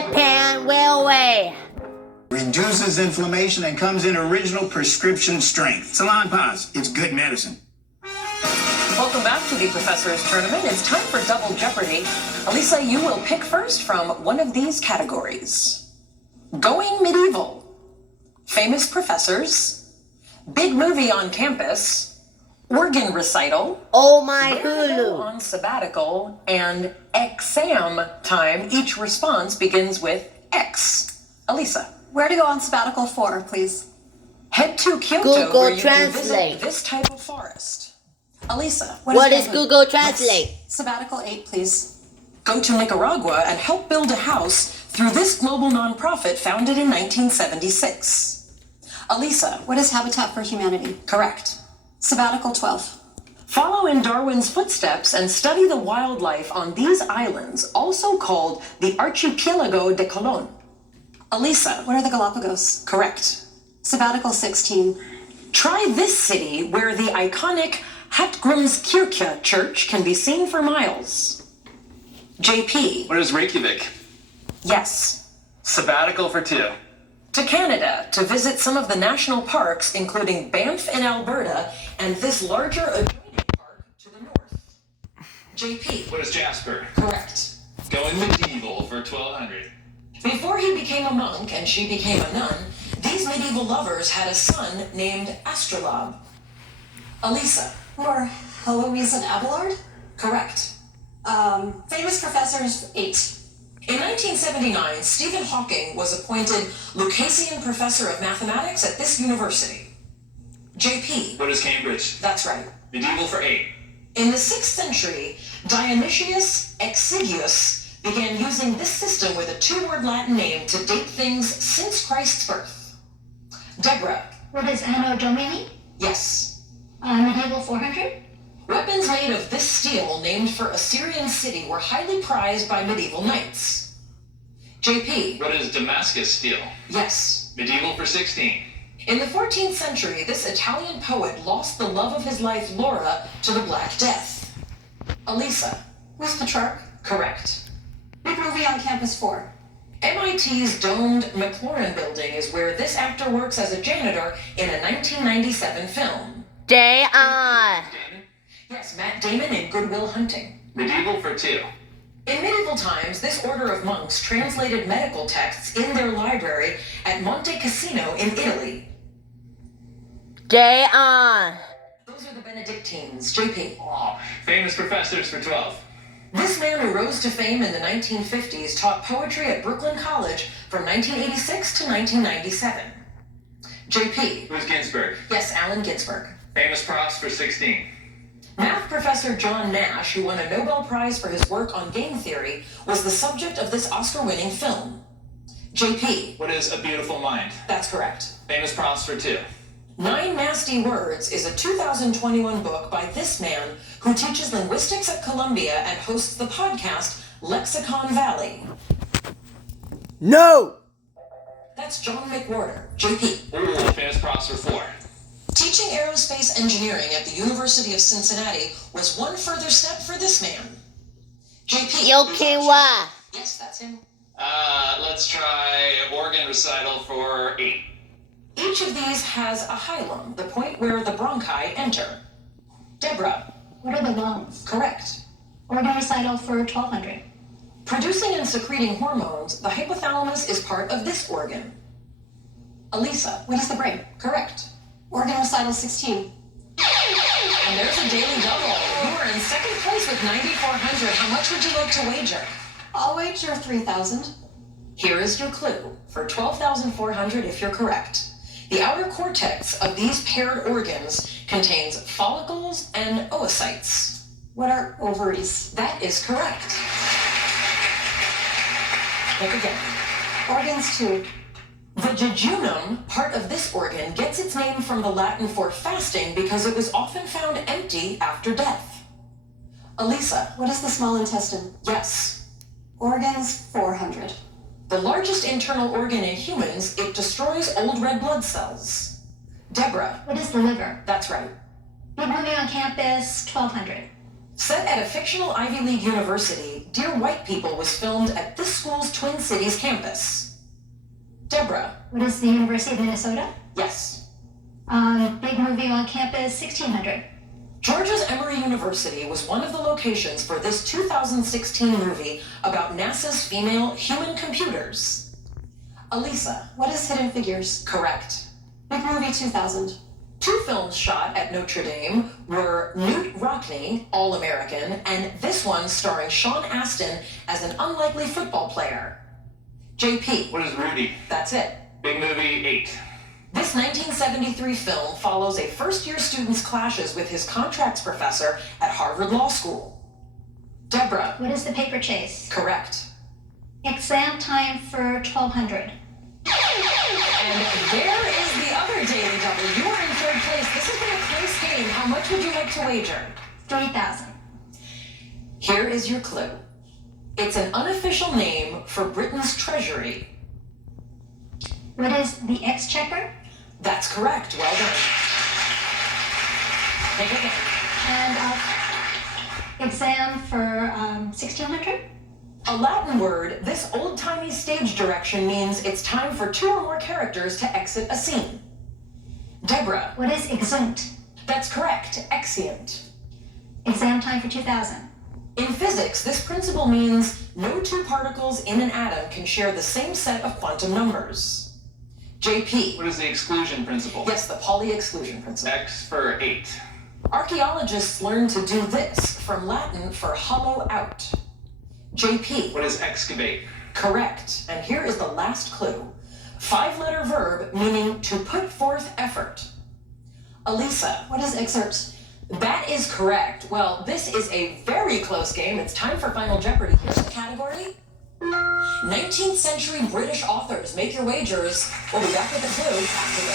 Japan Railway. Reduces inflammation and comes in original prescription strength. Salonpas, it's good medicine. Welcome back to the Professor's Tournament. It's time for Double Jeopardy. Elisa, you will pick first from one of these categories. Going medieval, famous professors, big movie on campus, organ recital, Oh my where to go Hulu. on sabbatical, and exam time. Each response begins with X. Elisa, Where to go on sabbatical for, please? head to Kyoto Google where you can Translate. visit this type of forest. Elisa, What is Google Translate? Sabbatical 8, please. go to Nicaragua and help build a house through this global nonprofit founded in 1976. Elisa, What is Habitat for Humanity? correct. Sabbatical 12. Follow in Darwin's footsteps and study the wildlife on these islands, also called the Archipelago de Colón. Elisa, What are the Galapagos? correct. Sabbatical 16. Try this city where the iconic Hallgrímskirkja church can be seen for miles. JP, What is Reykjavik? yes. Sabbatical for 2. To Canada to visit some of the national parks, including Banff in Alberta and this larger adjoining park to the north. JP, What is Jasper? correct. Going medieval for 1200. Before he became a monk and she became a nun, these medieval lovers had a son named Astrolabe. Elisa, Who are Heloise and Abelard? correct. Famous professors 8. In 1979, Stephen Hawking was appointed Lucasian Professor of Mathematics at this university. JP, What is Cambridge? that's right. Medieval for 8. In the 6th century, Dionysius Exiguus began using this system with a 2-word Latin name to date things since Christ's birth. Deborah, What is Anno Domini? yes. Medieval 400? Weapons made of this steel named for Assyrian city were highly prized by medieval knights. JP, What is Damascus steel? yes. Medieval for 16. In the 14th century, this Italian poet lost the love of his life, Laura, to the Black Death. Elisa, Who's Petrarch? correct. Big movie on campus 4. MIT's domed McLaurin building is where this actor works as a janitor in a 1997 film. Day on. Damon? Yes, Matt Damon in Good Will Hunting. Medieval for 2. In medieval times, this order of monks translated medical texts in their library at Monte Cassino in Italy. Day on. Those are the Benedictines. JP. Oh, famous professors for 12. This man who rose to fame in the 1950s taught poetry at Brooklyn College from 1986 to 1997. JP. Who is Ginsberg? Yes, Allen Ginsberg. Famous profs for 16. Math professor John Nash, who won a Nobel Prize for his work on game theory, was the subject of this Oscar-winning film. JP. What is A Beautiful Mind? That's correct. Famous profs for 2. 9 Nasty Words is a 2021 book by this man who teaches linguistics at Columbia and hosts the podcast Lexicon Valley. No. That's John McWhorter. JP. Ooh, famous profs for 4. Teaching aerospace engineering at the University of Cincinnati was one further step for this man. JP. Yokiwa. Yes, that's him. Let's try organ recital for 8. Each of these has a hilum, the point where the bronchi enter. Deborah. What are the lungs? Correct. Organ recital for 1200. Producing and secreting hormones, the hypothalamus is part of this organ. Elisa. What is the brain? Correct. Organ recital 16. And there's a daily double. You are in second place with 9,400. How much would you like to wager? I'll wager 3,000. Here is your clue for 12,400 if you're correct. The outer cortex of these paired organs contains follicles and oocytes. What are ovaries? That is correct. Look again. Organs 2. The jejunum, part of this organ, gets its name from the Latin for fasting because it was often found empty after death. Elisa. What is the small intestine? Yes. Organs 400. The largest internal organ in humans, it destroys old red blood cells. Deborah. What is the liver? That's right. Big movie on campus 1200. Set at a fictional Ivy League university, Dear White People was filmed at this school's Twin Cities campus? Deborah. What is the University of Minnesota? Yes. Big movie on campus, 1600. Georgia's Emory University was one of the locations for this 2016 movie about NASA's female human computers. Elisa. What is Hidden Figures? Correct. Big Movie 2000. 2 films shot at Notre Dame were Newt Rockney, All-American, and this one starring Sean Astin as an unlikely football player. JP. What is Rudy? That's it. Big movie 8. This 1973 film follows a first-year student's clashes with his contracts professor at Harvard Law School. Deborah. What is the paper chase? Correct. Exam time for 1200. And there is the other Daily Double. You are in 3rd place. This has been a close game. How much would you like to wager? 3000. Here is your clue. It's an unofficial name for Britain's treasury. What is the exchequer? That's correct. Well done. Think again. And exam for 1600. A Latin word, this old-timey stage direction means it's time for 2 or more characters to exit a scene. Deborah. What is exunt? That's correct. Exeunt. Exam time for 2000. In physics, this principle means no 2 particles in an atom can share the same set of quantum numbers. JP. What is the exclusion principle? Yes, the Pauli exclusion principle. X for 8. Archaeologists learned to do this from Latin for hollow out. JP. What is excavate? Correct. And here is the last clue. 5-letter verb meaning to put forth effort. Elisa. What is Excerpt? That is correct. Well, this is a very close game. It's time for Final Jeopardy. Here's the category. 19th century British authors. Make your wagers. We'll be back with the clue after